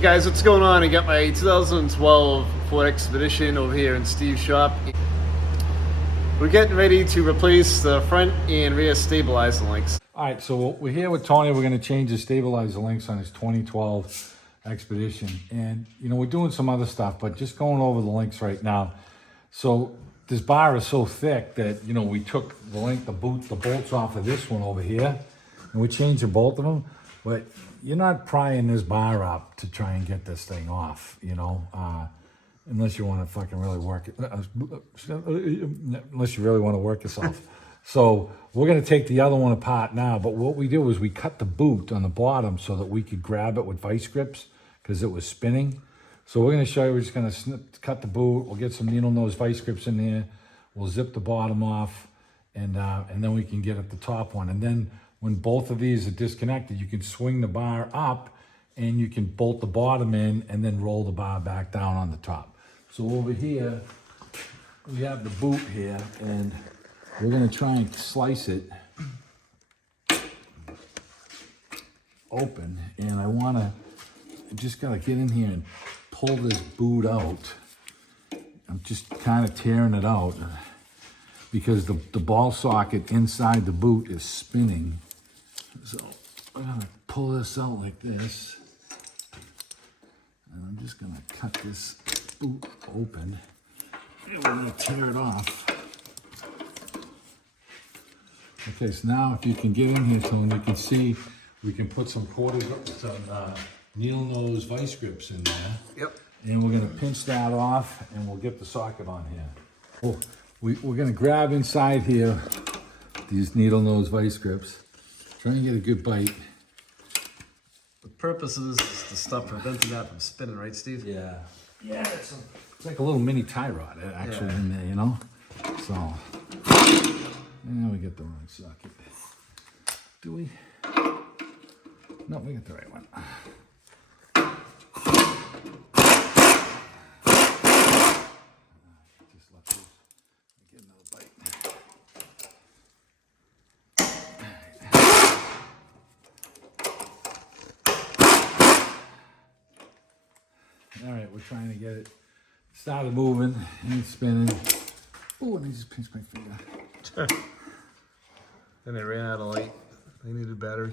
Hey guys, what's going on? I got my 2012 Ford Expedition over here in Steve's shop. We're getting ready to replace the front and rear stabilizer links. All right, so we're here with Tony. We're going to change the stabilizer links on his 2012 Expedition. And, you know, we're doing some other stuff, but just going over the links right now. So this bar is so thick that, you know, we took the link, the bolts off of this one over here, and we changed both of them. But you're not prying this bar up to try and get this thing off, you know, unless you want to fucking really work it, unless you really want to work yourself. So we're going to take the other one apart now, but what we do is we cut the boot on the bottom so that we could grab it with vice grips because it was spinning. So we're going to show you, we're just going to cut the boot. We'll get some needle nose vice grips in there. We'll zip the bottom off, and then we can get at the top one. And then when both of these are disconnected, you can swing the bar up and you can bolt the bottom in and then roll the bar back down on the top. So over here, we have the boot here, and we're gonna try and slice it open. And I just gotta get in here and pull this boot out. I'm just kind of tearing it out because the ball socket inside the boot is spinning. So I'm gonna pull this out like this, and I'm just gonna cut this boot open, and we're gonna tear it off. Okay, so now if you can get in here, Tony, you can see we can put some needle nose vice grips in there. Yep. And we're gonna pinch that off, and we'll get the socket on here. Oh, we're gonna grab inside here these needle nose vice grips. Try and get a good bite. The purpose is to stop preventing that from spinning, right, Steve? Yeah. Yeah, it's like a little mini tie rod actually in there, you know? So, and we get the wrong socket. Do we? No, we got the right one. Just let this get another bite. All right, we're trying to get it started moving and spinning. Oh, and I just pinched my finger. Then they ran out of light. They needed battery.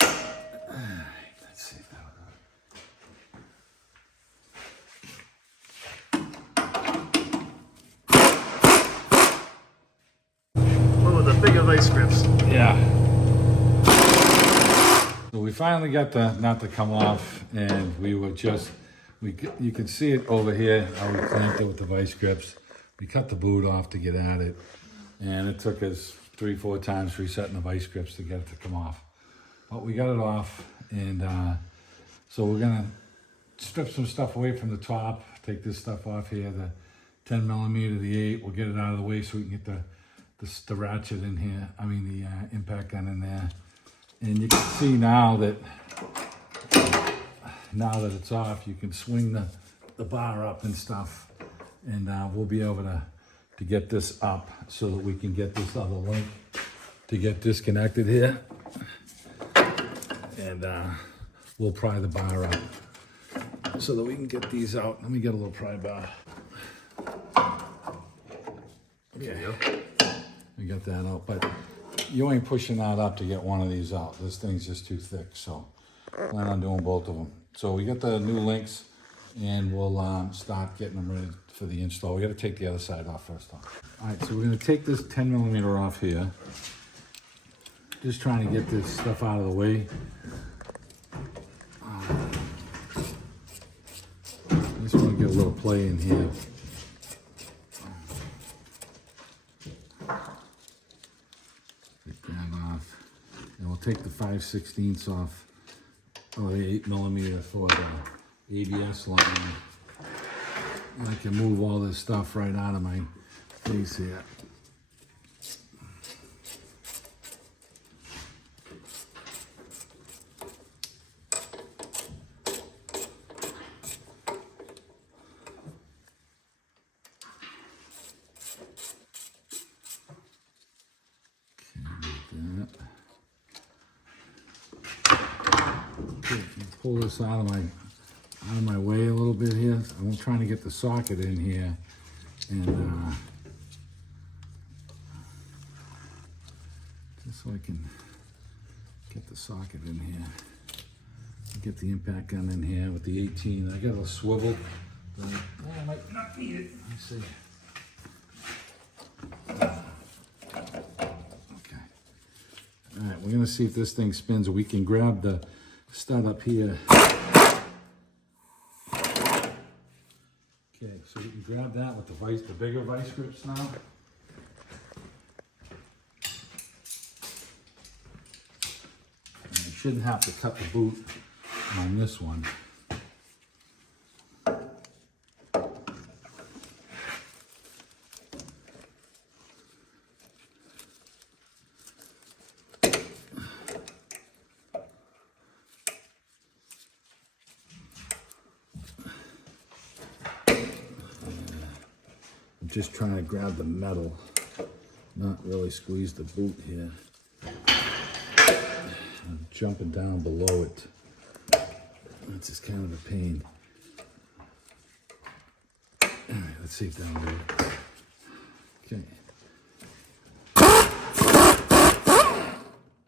All right, let's see if that will. One with the bigger vice grips. Yeah. So we finally got the nut to come off, and we were just, you can see it over here, how we clamped it with the vice grips. We cut the boot off to get at it, and it took us 3-4 times resetting the vice grips to get it to come off. But we got it off, and so we're gonna strip some stuff away from the top, take this stuff off here, the 10 millimeter, the 8, we'll get it out of the way so we can get the ratchet in here, the impact gun in there. And you can see now that it's off, you can swing the bar up and stuff, and we'll be able to get this up so that we can get this other link to get disconnected here, and we'll pry the bar up so that we can get these out. Let me get a little pry bar. Okay, we got that out, but you ain't pushing that up to get one of these out. This thing's just too thick, so plan on doing both of them. So we got the new links, and we'll start getting them ready for the install. We got to take the other side off first, though. All right, so we're going to take this 10 millimeter off here. Just trying to get this stuff out of the way. I just want to get a little play in here. Take that off, and we'll take the 5/16 off, or the 8 millimeter for the ABS line. I can move all this stuff right out of my face here. Okay, pull this out of my way a little bit here. I'm trying to get the socket in here, and just so I can get the socket in here. Get the impact gun in here with the 18. I got a swivel. I might not need it. Let's see. Okay. All right, we're gonna see if this thing spins. We can grab the stud up here. Okay, so we can grab that with the bigger vice grips now. And you shouldn't have to cut the boot on this one. I'm just trying to grab the metal, not really squeeze the boot here. I'm jumping down below it. That's just kind of a pain. All right, let's see if that'll do it. Okay.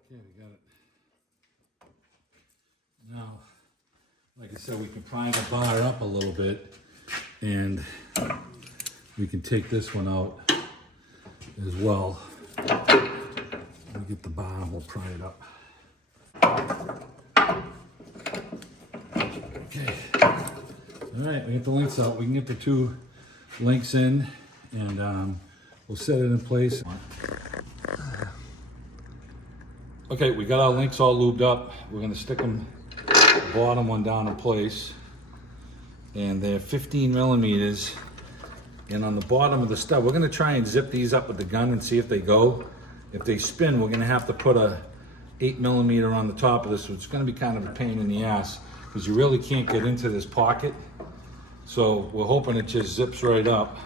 Okay, we got it. Now, like I said, we can prime the bar up a little bit, and we can take this one out as well. We'll get the bar, we'll pry it up. Okay. All right, we get the links out. We can get the two links in, and we'll set it in place. Okay, we got our links all lubed up. We're gonna stick them, the bottom one down in place, and they're 15 millimeters. And on the bottom of the stud, we're gonna try and zip these up with the gun and see if they go. If they spin, we're gonna have to put a 8 millimeter on the top of this, so it's gonna be kind of a pain in the ass, because you really can't get into this pocket. So we're hoping it just zips right up,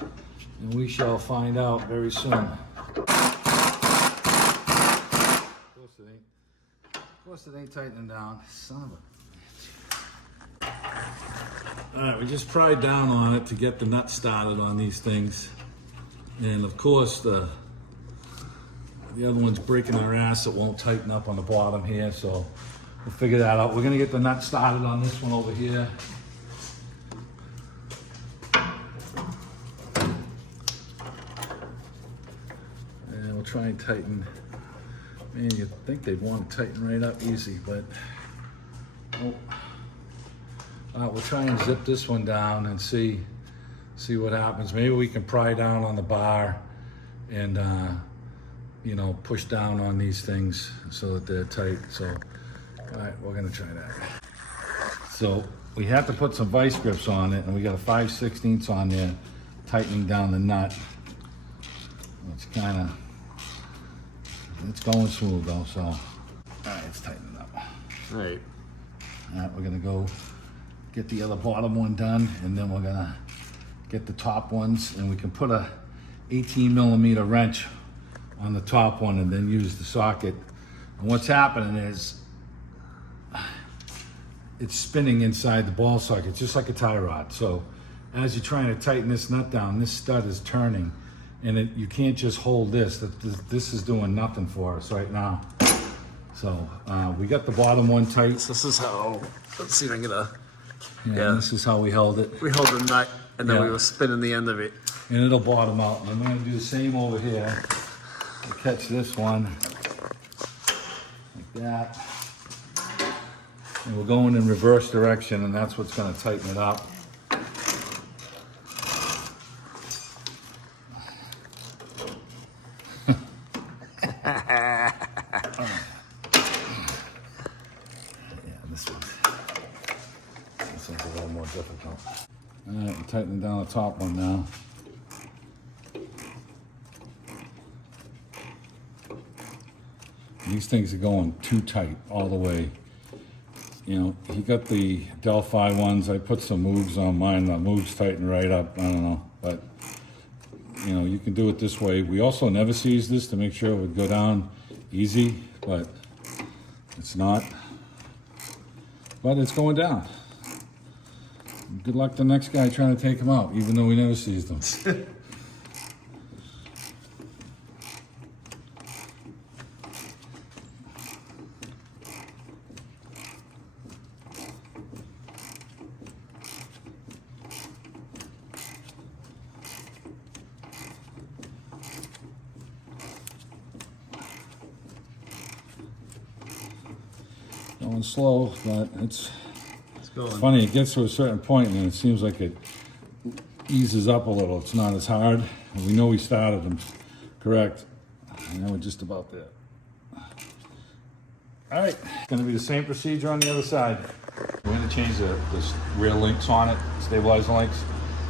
and we shall find out very soon. Of course it ain't tightening down, son of a bitch. All right, we just pried down on it to get the nut started on these things. And of course the other one's breaking our ass. It won't tighten up on the bottom here, so we'll figure that out. We're gonna get the nut started on this one over here. And we'll try and tighten. Man, you'd think they'd want to tighten right up easy, but oh. We'll try and zip this one down and see what happens. Maybe we can pry down on the bar and you know, push down on these things so that they're tight. So, all right, we're gonna try that. So we have to put some vice grips on it, and we got a 5/16 on there, tightening down the nut. It's going smooth though. So, all right, it's tightening up. All right. All right, we're gonna go get the other bottom one done, and then we're gonna get the top ones, and we can put a 18 millimeter wrench on the top one and then use the socket. And what's happening is it's spinning inside the ball socket, just like a tie rod. So as you're trying to tighten this nut down, this stud is turning, and you can't just hold this. This is doing nothing for us right now. So we got the bottom one tight. So this is how, let's see if I can get a, Yeah, this is how we held it. we held the nut and then Yeah. we were spinning the end of it. And it'll bottom out. And I'm gonna do the same over here. I'll catch this one, like that. And we're going in reverse direction, and that's what's gonna tighten it up. This one's a little more difficult. All right, we're tightening down the top one now. These things are going too tight all the way. You know, he got the Delphi ones. I put some moves on mine. The moves tighten right up. I don't know, but you know, you can do it this way. We also never seized this to make sure it would go down easy, but it's not. but it's going down. Good luck to the next guy trying to take him out, even though he never sees them. Going slow, but it's funny. It gets to a certain point, and it seems like it eases up a little. It's not as hard. And we know we started them correct. And now we're just about there. All right, going to be the same procedure on the other side. We're going to change the rear links on it, stabilizer links.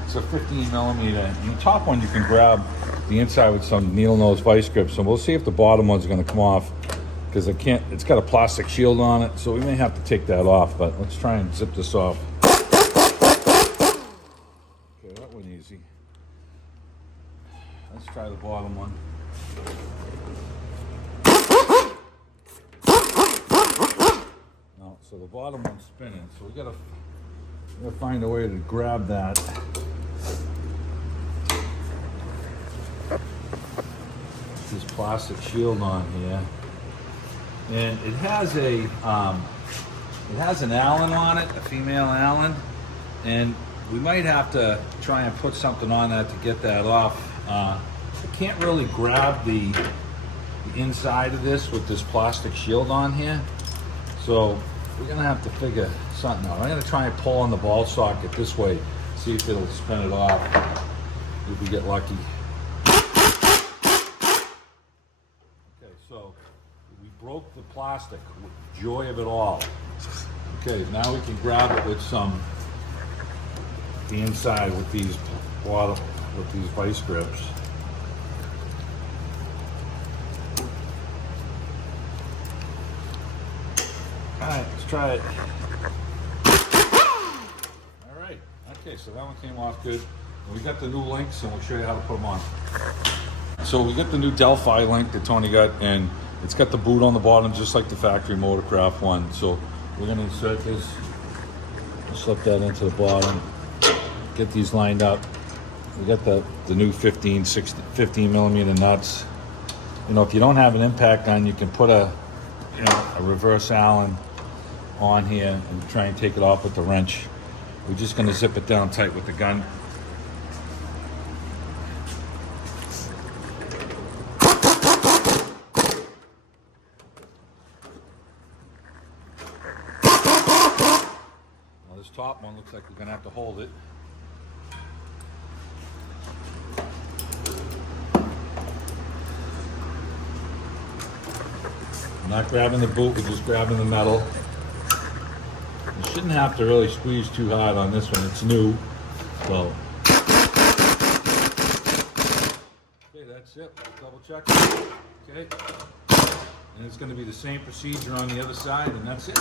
It's a 15 millimeter. And the top one you can grab the inside with some needle nose vice grips, and we'll see if the bottom one's going to come off. Because it's got a plastic shield on it, so we may have to take that off, but let's try and zip this off. Okay, that went easy. Let's try the bottom one. No, so the bottom one's spinning, so we gotta find a way to grab that. This plastic shield on here. And it has an Allen on it, a female Allen, and we might have to try and put something on that to get that off. I can't really grab the inside of this with this plastic shield on here, so we're gonna have to figure something out. I'm gonna try and pull on the ball socket this way, see if it'll spin it off, if we get lucky. Okay, so we broke the plastic, joy of it all. Okay, now we can grab it with the inside with these vice grips. All right, let's try it. All right, okay, so that one came off good. We got the new links, and we'll show you how to put them on. So we got the new Delphi link that Tony got, and it's got the boot on the bottom, just like the factory Motorcraft one. So we're gonna insert this, slip that into the bottom, get these lined up. We got the new 15 millimeter nuts. You know, if you don't have an impact gun, you can put a reverse Allen on here and try and take it off with the wrench. We're just gonna zip it down tight with the gun. This top one looks like we're gonna have to hold it. I'm not grabbing the boot, we're just grabbing the metal. You shouldn't have to really squeeze too hard on this one, it's new. So, okay, that's it. Let's double check. Okay. And it's gonna be the same procedure on the other side, and that's it.